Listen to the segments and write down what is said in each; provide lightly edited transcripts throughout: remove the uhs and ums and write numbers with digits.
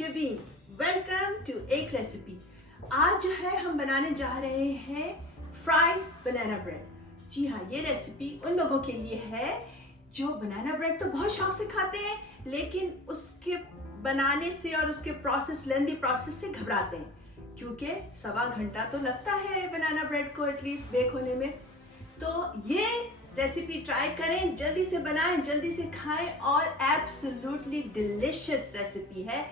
Jabeen, welcome to एक recipe. आज जो है हम बनाने जा रहे हैं फ्राइड बनाना ब्रेड। जी हाँ, ये रेसिपी उन लोगों के लिए है जो बनाना ब्रेड तो बहुत शौक से खाते हैं, लेकिन उसके बनाने से और उसके लेंदी प्रोसेस से घबराते हैं, क्योंकि 1.25 घंटा तो लगता है बनाना ब्रेड को एटलीस्ट बेक होने में। तो ये रेसिपी ट्राई करें, जल्दी से बनाएं, जल्दी से खाएं और एब्सोल्युटली डिलिशियस रेसिपी है।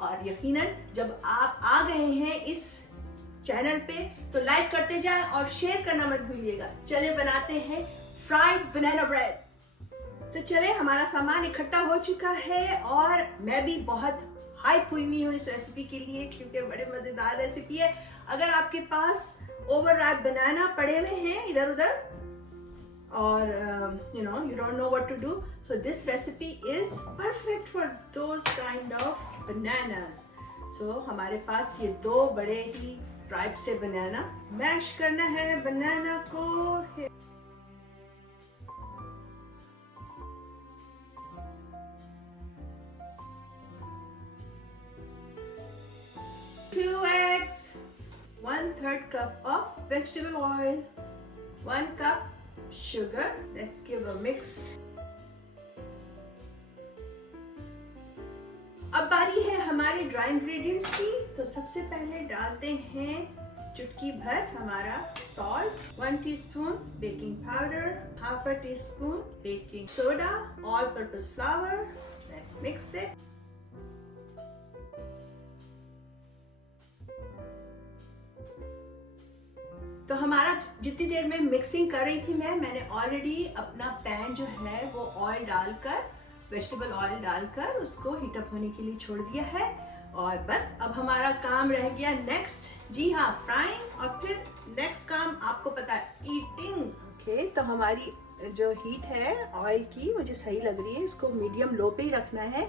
और यकीनन जब आप आ गए हैं इस चैनल पे तो लाइक करते जाएं और शेयर करना मत भूलिएगा। चले बनाते हैं फ्राइड बनाना ब्रेड। तो चले, हमारा सामान इकट्ठा हो चुका है और मैं भी बहुत हाइप हुई हूँ इस रेसिपी के लिए, क्योंकि बड़े मजेदार रेसिपी है। अगर आपके पास ओवरराइप बनाना पड़े हुए हैं इधर उधर और you don't know what to do, so this recipe is perfect for those kind of bananas. So हमारे पास ये 2 बड़े ही टाइप से बनाना मैश करना है। बनाना को 2 eggs, 1/3 cup of vegetable oil, 1 cup sugar. Let's give a mix. अब बारी है हमारे ड्राई इंग्रेडिएंट्स की। तो सबसे पहले डालते हैं चुटकी भर हमारा salt, 1 teaspoon baking powder, 1/2 teaspoon baking soda, all purpose flower. Let's mix it. तो हमारा जितनी देर में मिक्सिंग कर रही थी मैंने ऑलरेडी अपना पैन जो है वो ऑयल डालकर, वेजिटेबल ऑयल डालकर उसको हीट अप होने के लिए छोड़ दिया है। और बस अब हमारा काम रह गया नेक्स्ट, जी हाँ, फ्राइंग। और फिर नेक्स्ट काम आपको पता है, ईटिंग। ओके, तो हमारी जो हीट है ऑयल की मुझे सही लग रही है। इसको मीडियम लो पे ही रखना है,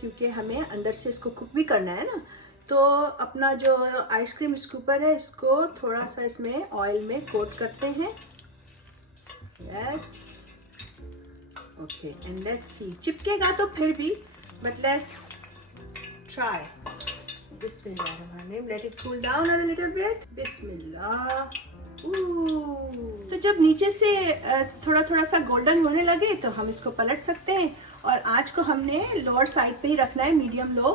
क्योंकि हमें अंदर से इसको कुक भी करना है ना। तो अपना जो आइसक्रीम स्कूपर है इसको थोड़ा सा इसमें ऑयल में कोट करते हैं। Yes, okay, and let's see. चिपकेगा तो फिर भी, बट लेट्स ट्राई। बिस्मिल्लाह, let it cool down a little bit. बिस्मिल्लाह। तो जब नीचे से थोड़ा थोड़ा सा गोल्डन होने लगे तो हम इसको पलट सकते हैं। और आंच को हमने लोअर साइड पे ही रखना है, मीडियम लो,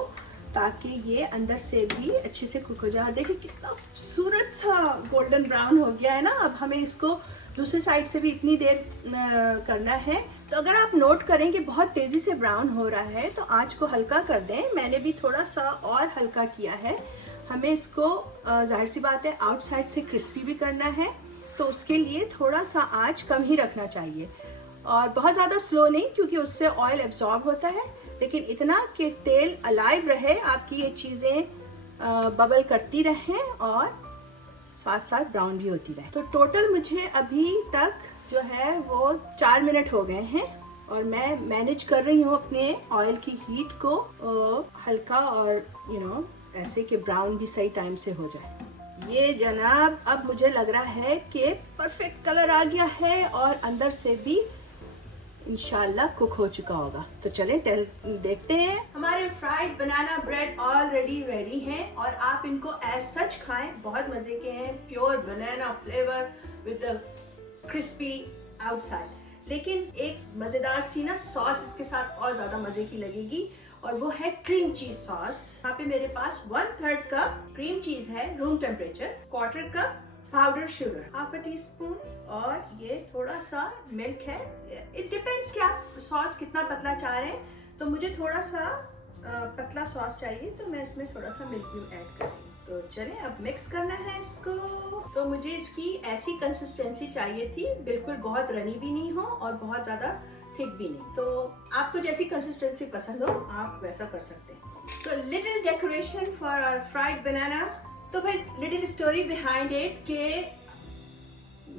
ताकि ये अंदर से भी अच्छे से कुक हो जाए। देखिए कितना खूबसूरत सा गोल्डन ब्राउन हो गया है ना। अब हमें इसको दूसरी साइड से भी इतनी देर करना है। तो अगर आप नोट करें कि बहुत तेजी से ब्राउन हो रहा है तो आंच को हल्का कर दें। मैंने भी थोड़ा सा और हल्का किया है। हमें इसको जाहिर सी बात है आउटसाइड से क्रिस्पी भी करना है, तो उसके लिए थोड़ा सा आंच कम ही रखना चाहिए और बहुत ज़्यादा स्लो नहीं, क्योंकि उससे ऑयल एब्जॉर्ब होता है। लेकिन इतना कि तेल अलाइव रहे, आपकी ये चीज़ें बबल करती रहें और साथ साथ ब्राउन भी होती रहे। तो टोटल मुझे अभी तक जो है वो 4 मिनट हो गए हैं और मैं मैनेज कर रही हूँ अपने ऑयल की हीट को हल्का और ऐसे कि ब्राउन भी सही टाइम से हो जाए। ये जनाब अब मुझे लग रहा है कि परफेक्ट कलर आ गया है और अंदर से भी इंशाल्लाह कुक हो चुका होगा। तो चलें देखते हैं। हमारे फ्राइड बनाना ब्रेड ऑलरेडी रेडी हैं और आप इनको एज सच खाएं, बहुत मजे के हैं। Pure banana flavour with the crispy outside. लेकिन एक मजेदार सी ना सॉस इसके साथ और ज्यादा मजे की लगेगी, और वो है क्रीम चीज सॉस। यहाँ पे मेरे पास 1/3 कप क्रीम चीज है room temperature, 1/4 cup powder sugar, 1/2 teaspoon, और ये थोड़ा सा मिल्क है। इट डिपेंड्स कि आप सॉस कितना पतला चाह रहे हैं। तो मुझे थोड़ा सा पतला सॉस चाहिए, तो मैं इसमें थोड़ा सा मिल्क भी ऐड कर रही हूँ। तो चलें अब मिक्स करना है इसको। तो मुझे इसकी ऐसी कंसिस्टेंसी चाहिए थी, बिल्कुल बहुत रनी भी नहीं हो और बहुत ज्यादा थिक भी नहीं। तो आपको जैसी कंसिस्टेंसी पसंद हो आप वैसा कर सकते हैं। तो little decoration for our fried banana. तो भाई लिटिल स्टोरी बिहाइंड इट के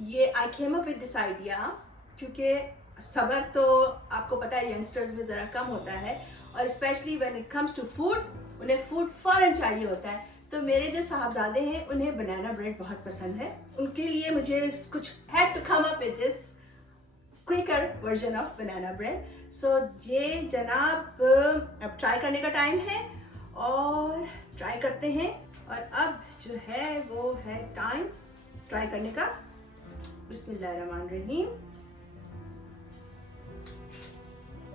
ये I came up with this idea, क्योंकि सब्र तो आपको पता है यंगस्टर्स में जरा कम होता है, और specially when it comes to food, उन्हें फूड फौरन चाहिए होता है। तो मेरे जो साहबजादे हैं उन्हें बनाना ब्रेड बहुत पसंद है। उनके लिए मुझे कुछ had to come up with this quicker version of banana bread. So ये जनाब अब ट्राई करने का टाइम है और ट्राई करते हैं। और अब जो है वो है टाइम ट्राई करने का। बिस्मिल्लाहिर्रहमानिर्रहीम।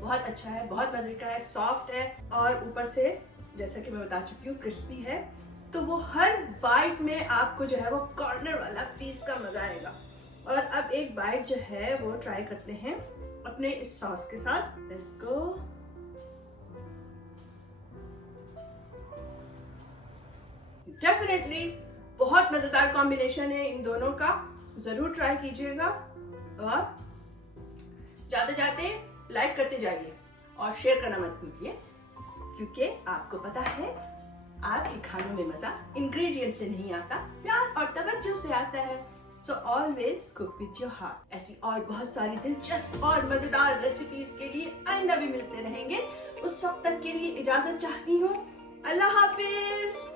बहुत अच्छा है, बहुत मजे का है, सॉफ्ट है और ऊपर से जैसा कि मैं बता चुकी हूँ क्रिस्पी है। तो वो हर बाइट में आपको जो है वो कॉर्नर वाला पीस का मजा आएगा। और अब एक बाइट जो है वो ट्राई करते हैं अपने इस सॉस के साथ। Let's go. डेफिनेटली बहुत मजेदार कॉम्बिनेशन है इन दोनों का, जरूर ट्राई कीजिएगा। और जाते जाते लाइक करते जाइए और शेयर करना मत भूलिए, क्योंकि आपको पता है आपके खानों में मजा इंग्रेडिएंट से नहीं आता, प्यार और तवज्जो से आता है। So always cook with your heart. ऐसी और बहुत सारी दिलचस्प और मजेदार रेसिपीज के लिए आइंदा भी मिलते रहेंगे। उस वक्त तक के लिए इजाजत चाहती हूँ। अल्लाह हाफिज।